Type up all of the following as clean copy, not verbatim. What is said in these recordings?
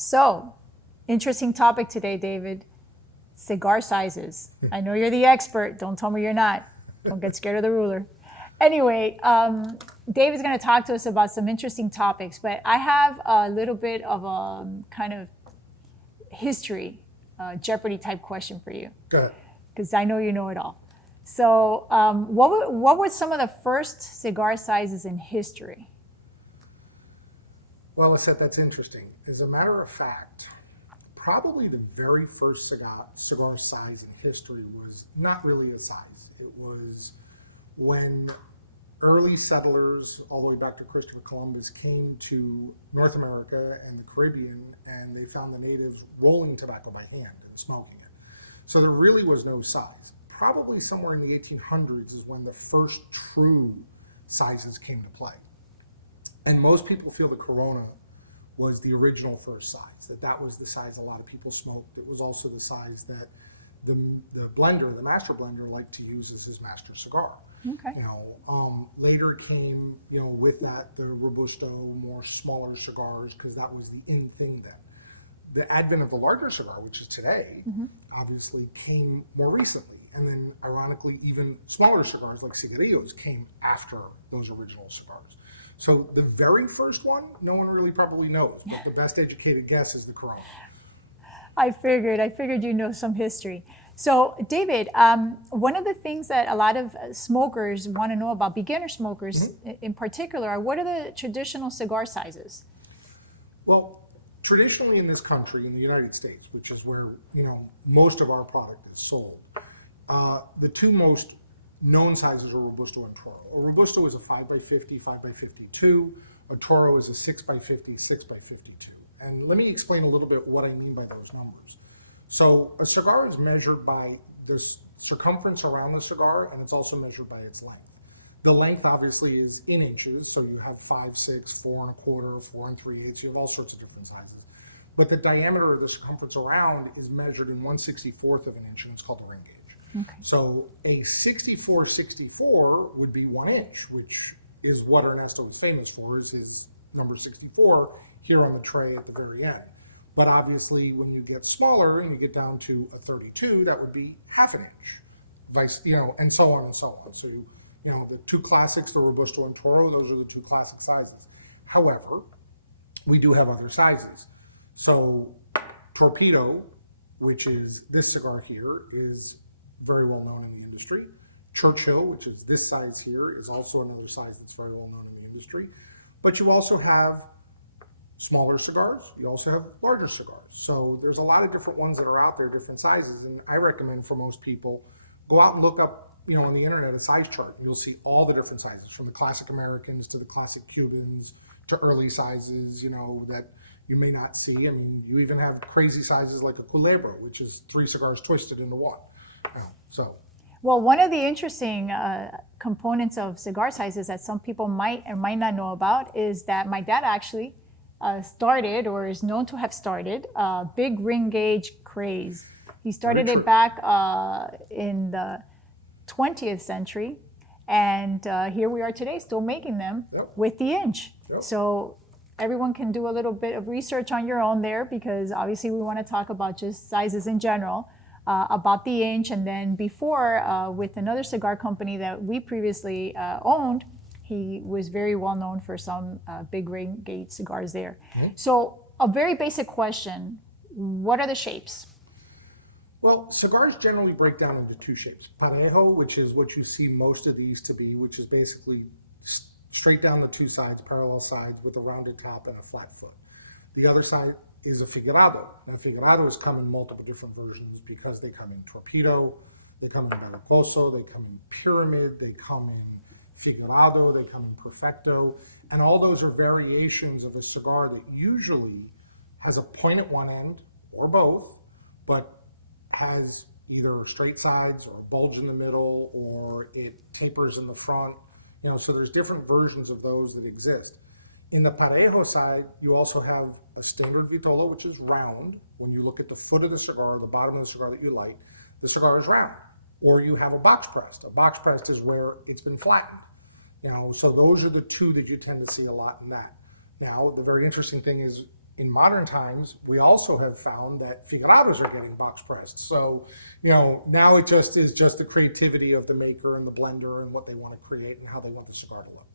So, interesting topic today, David. Cigar sizes. I know you're the expert. Don't tell me you're not. Don't get scared of the ruler. Anyway, David's going to talk to us about some interesting topics, but I have a little bit of a kind of history, Jeopardy type question for you. Go ahead. Because I know you know it all. So, what were some of the first cigar sizes in history? Well, that's interesting. As a matter of fact, probably the very first cigar size in history was not really a size. It was when early settlers, all the way back to Christopher Columbus, came to North America and the Caribbean, and they found the natives rolling tobacco by hand and smoking it. So there really was no size. Probably somewhere in the 1800s is when the first true sizes came to play. And most people feel the Corona was the original first size, that was the size a lot of people smoked. It was also the size that the blender, the master blender, liked to use as his master cigar. Okay. Later came, with that, the Robusto, more smaller cigars, because that was the in thing then. The advent of the larger cigar, which is today, obviously came more recently. And then, ironically, even smaller cigars like cigarillos came after those original cigars. So the very first one, no one really probably knows, but the best educated guess is the Corona. I figured you know some history. So, David, one of the things that a lot of smokers want to know about, beginner smokers in particular, are what are the traditional cigar sizes? Well, traditionally in this country, in the United States, which is where most of our product is sold, the two most known sizes are Robusto and Toro. A Robusto is a 5x50, 5x52. A Toro is a 6x50, 6x52. And let me explain a little bit what I mean by those numbers. So a cigar is measured by the circumference around the cigar, and it's also measured by its length. The length obviously is in inches, so you have 5, 6, 4 1/4, 4 3/8. You have all sorts of different sizes. But the diameter of the circumference around is measured in 1/64 of an inch, and it's called the ring gauge. Okay. So a 64/64 would be 1 inch, which is what Ernesto is famous for, is his number 64 here on the tray at the very end. But obviously, when you get smaller and you get down to a 32, that would be half an inch, and so on and so on. So the two classics, the Robusto and Toro, those are the two classic sizes. However, we do have other sizes. So Torpedo, which is this cigar here, is very well known in the industry. Churchill, which is this size here, is also another size that's very well known in the industry. But you also have smaller cigars. You also have larger cigars. So there's a lot of different ones that are out there, different sizes. And I recommend for most people, go out and look up, on the internet, a size chart. And you'll see all the different sizes, from the classic Americans to the classic Cubans to early sizes, that you may not see. I mean, you even have crazy sizes like a Culebra, which is 3 cigars twisted into one. Well, one of the interesting components of cigar sizes that some people might or might not know about is that my dad actually started, or is known to have started, big ring gauge craze. He started it back in the 20th century, and here we are today still making them with the inch. Yep. So everyone can do a little bit of research on your own there, because obviously we want to talk about just sizes in general. About the inch, and then before with another cigar company that we previously owned, he was very well known for some big ring gauge cigars there. Mm-hmm. So a very basic question, what are the shapes? Well, cigars generally break down into 2 shapes. Parejo, which is what you see most of these to be, which is basically straight down the 2 sides, parallel sides with a rounded top and a flat foot. The other side is a figurado. Now, figurados come in multiple different versions because they come in torpedo, they come in mariposo, they come in pyramid, they come in figurado, they come in perfecto, and all those are variations of a cigar that usually has a point at one end, or both, but has either straight sides or a bulge in the middle, or it tapers in the front. So there's different versions of those that exist. In the Parejo side, you also have a standard vitola, which is round. When you look at the foot of the cigar, the bottom of the cigar that you light, the cigar is round. Or you have a box pressed. A box pressed is where it's been flattened. So those are the 2 that you tend to see a lot in that. Now, the very interesting thing is, in modern times, we also have found that figurados are getting box pressed. So, you know, now it just is just the creativity of the maker and the blender and what they want to create and how they want the cigar to look.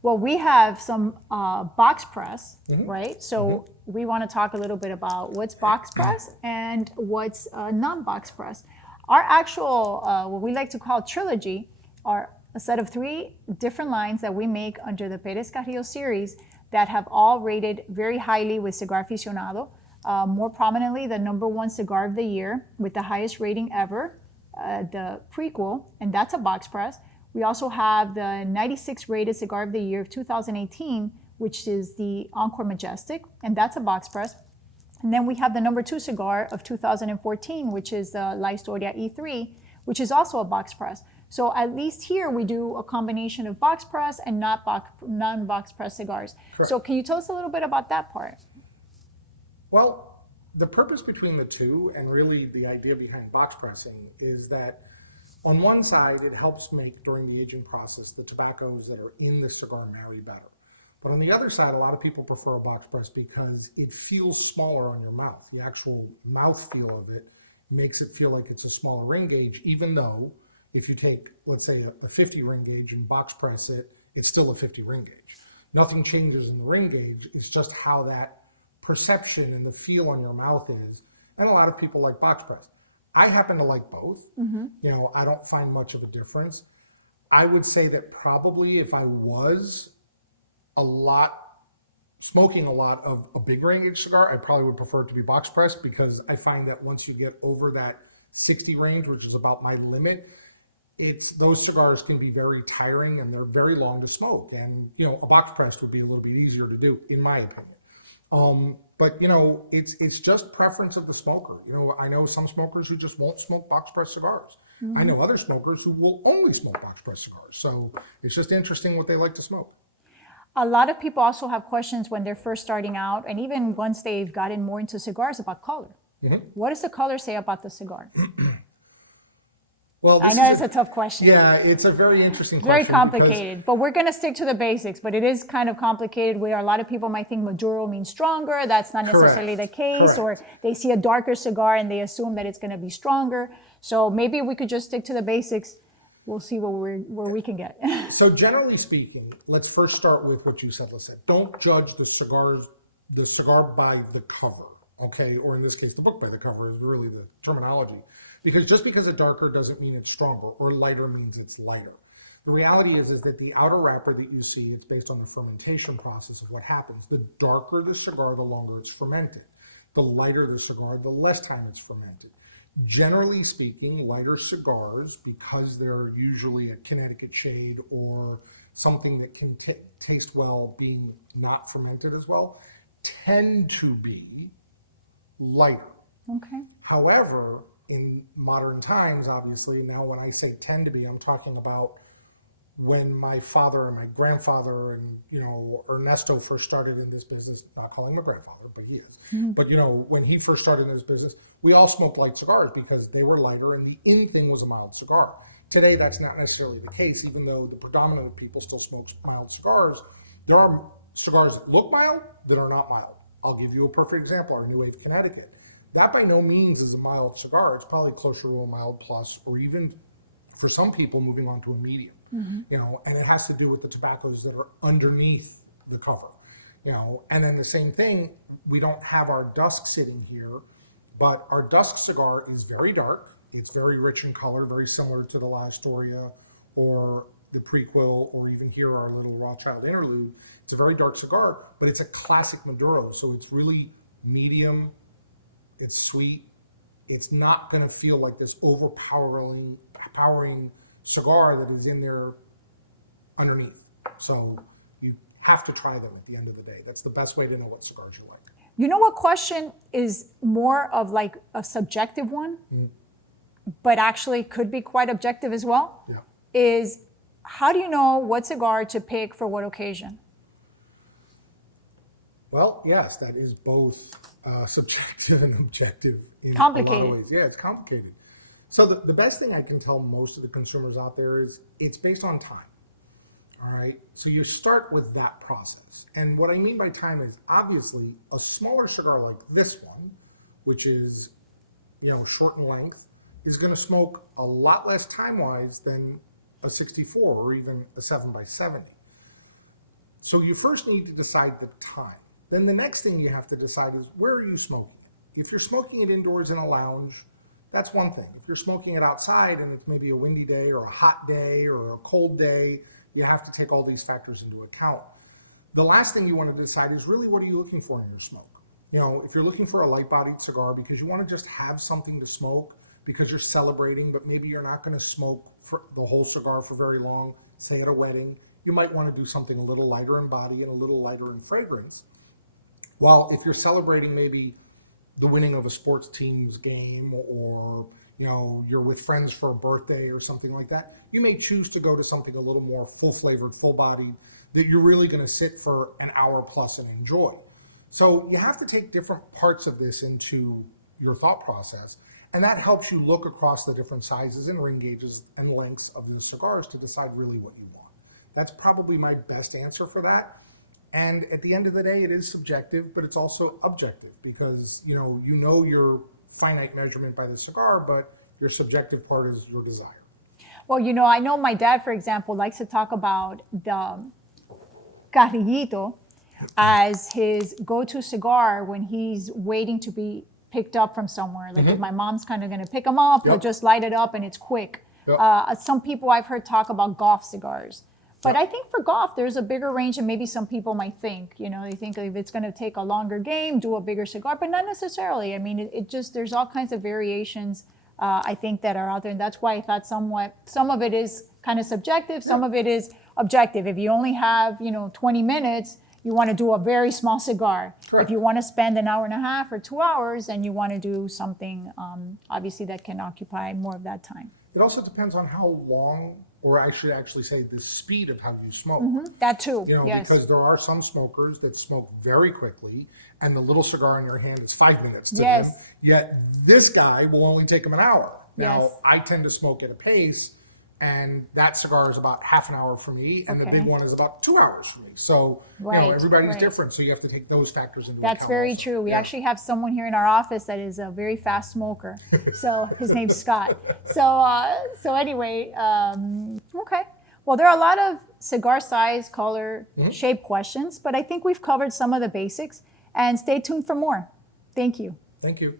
Well, we have some box press, right? So we want to talk a little bit about what's box press and what's non-box press. Our actual, what we like to call trilogy, are a set of 3 different lines that we make under the Perez Carrillo series that have all rated very highly with Cigar Aficionado. More prominently, the #1 cigar of the year with the highest rating ever, the prequel, and that's a box press. We also have the 96 rated cigar of the year of 2018, which is the Encore Majestic, and that's a box press. And then we have the #2 cigar of 2014, which is the La Historia E3, which is also a box press. So at least here we do a combination of box press and non-box press cigars. Correct. So can you tell us a little bit about that part? Well, the purpose between the two, and really the idea behind box pressing, is that on one side, it helps make, during the aging process, the tobaccos that are in the cigar marry better. But on the other side, a lot of people prefer a box press because it feels smaller on your mouth. The actual mouth feel of it makes it feel like it's a smaller ring gauge, even though if you take, let's say, a 50 ring gauge and box press it, it's still a 50 ring gauge. Nothing changes in the ring gauge. It's just how that perception and the feel on your mouth is. And a lot of people like box press. I happen to like both. You know, I don't find much of a difference. I would say that probably if I was smoking a lot of a big ring gauge cigar, I probably would prefer it to be box pressed, because I find that once you get over that 60 range, which is about my limit, those cigars can be very tiring and they're very long to smoke. And, you know, a box press would be a little bit easier to do, in my opinion. But, you know, it's just preference of the smoker. You know, I know some smokers who just won't smoke box press cigars. I know other smokers who will only smoke box press cigars. So it's just interesting what they like to smoke. A lot of people also have questions when they're first starting out, and even once they've gotten more into cigars, about color. What does the color say about the cigar? Well, I know it's a tough question. Yeah, it's a very interesting Very question. complicated, but we're going to stick to the basics. But it is kind of complicated, where a lot of people might think Maduro means stronger. That's not necessarily the case. Correct. Or they see a darker cigar and they assume that it's going to be stronger. So maybe we could just stick to the basics. We'll see where we can get. So generally speaking, let's first start with what you said, Lisette. Don't judge the cigar by the cover, okay? Or in this case, the book by the cover is really the terminology. Because just because it's darker doesn't mean it's stronger, or lighter means it's lighter. The reality is that the outer wrapper that you see, it's based on the fermentation process of what happens. The darker the cigar, the longer it's fermented. The lighter the cigar, the less time it's fermented. Generally speaking, lighter cigars, because they're usually a Connecticut shade or something that can taste well being not fermented as well, tend to be lighter. Okay. However, in modern times, obviously, now when I say tend to be, I'm talking about when my father and my grandfather and, you know, Ernesto first started in this business, not calling him a grandfather, but he is. But, you know, when he first started in this business, we all smoked light cigars because they were lighter and the in thing was a mild cigar. Today, that's not necessarily the case, even though the predominant of people still smoke mild cigars. There are cigars that look mild that are not mild. I'll give you a perfect example, our New Wave Connecticut. That by no means is a mild cigar. It's probably closer to a mild plus, or even for some people moving on to a medium. You know, and it has to do with the tobaccos that are underneath the cover. You know, and then the same thing, we don't have our dusk sitting here, but our dusk cigar is very dark. It's very rich in color, very similar to the La Historia or the Prequel, or even here our little Rothschild interlude. It's a very dark cigar, but it's a classic Maduro, so it's really medium. It's sweet. It's not going to feel like this overpowering cigar that is in there underneath. So you have to try them at the end of the day. That's the best way to know what cigars you like. You know what question is more of like a subjective one, but actually could be quite objective as well? Yeah. Is how do you know what cigar to pick for what occasion? Well, yes, that is both subjective and objective in Complicated. a lot of ways. Yeah, it's complicated. So the best thing I can tell most of the consumers out there is it's based on time. All right. So you start with that process. And what I mean by time is obviously a smaller cigar like this one, which is, short in length, is going to smoke a lot less time-wise than a 64 or even a 7x70. So you first need to decide the time. Then the next thing you have to decide is, where are you smoking it? If you're smoking it indoors in a lounge, that's one thing. If you're smoking it outside and it's maybe a windy day or a hot day or a cold day, you have to take all these factors into account. The last thing you want to decide is really, what are you looking for in your smoke? If you're looking for a light-bodied cigar because you want to just have something to smoke because you're celebrating, but maybe you're not going to smoke for the whole cigar for very long, say at a wedding, you might want to do something a little lighter in body and a little lighter in fragrance. While if you're celebrating maybe the winning of a sports team's game, or you're with friends for a birthday or something like that, you may choose to go to something a little more full-flavored, full-bodied, that you're really going to sit for an hour plus and enjoy. So you have to take different parts of this into your thought process, and that helps you look across the different sizes and ring gauges and lengths of the cigars to decide really what you want. That's probably my best answer for that. And at the end of the day, it is subjective, but it's also objective, because your finite measurement by the cigar, but your subjective part is your desire. Well, I know my dad, for example, likes to talk about the carrillito as his go-to cigar when he's waiting to be picked up from somewhere. Like if my mom's kind of going to pick him up, he'll just light it up and it's quick. Some people I've heard talk about golf cigars. But I think for golf, there's a bigger range than maybe some people might think. They think if it's going to take a longer game, do a bigger cigar, but not necessarily. I mean, it just, there's all kinds of variations, I think, that are out there. And that's why I thought some of it is kind of subjective, some of it is objective. If you only have, 20 minutes, you want to do a very small cigar. Correct. If you want to spend an hour and a half or 2 hours, and you want to do something, obviously, that can occupy more of that time. It also depends on how long, or I should actually say the speed of how you smoke. That too, yes. Because there are some smokers that smoke very quickly, and the little cigar in your hand is 5 minutes to Yes. them. Yet this guy will only take them an hour. Now, Yes. I tend to smoke at a pace, and that cigar is about half an hour for me, and the big one is about 2 hours for me. So, Right, everybo's right. different, so you have to take those factors into account. That's very also. true. We Yeah. actually have someone here in our office that is a very fast smoker. So his name's Scott. So anyway, okay. Well, there are a lot of cigar size, color, shape questions, but I think we've covered some of the basics. And stay tuned for more. Thank you. Thank you.